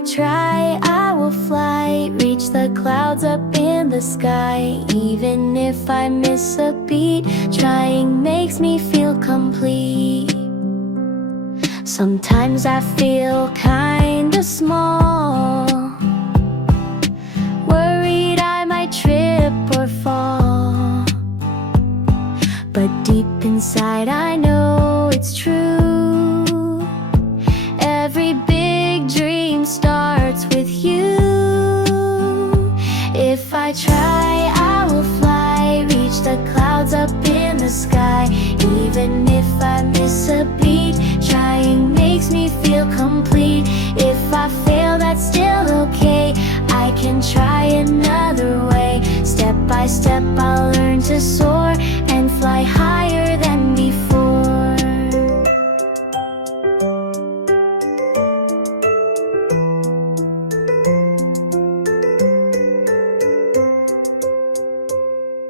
I try, I will fly, reach the clouds up in the sky. Even if I miss a beat, trying makes me feel complete. Sometimes I feel kinda small, worried I might trip or fall. But deep inside I know it's true. Every big dream starts with you. If I try, I will fly, reach the clouds up in the sky. Even if I miss a beat, trying makes me feel complete. If I fail, that's still okay, I can try another way. Step by step I'll learn to soar and fly higher than before.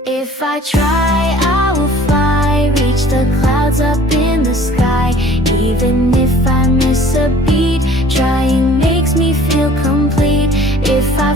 If I try, I will fly, reach the clouds up in the sky. Even if I miss a beat, trying makes me feel complete. If I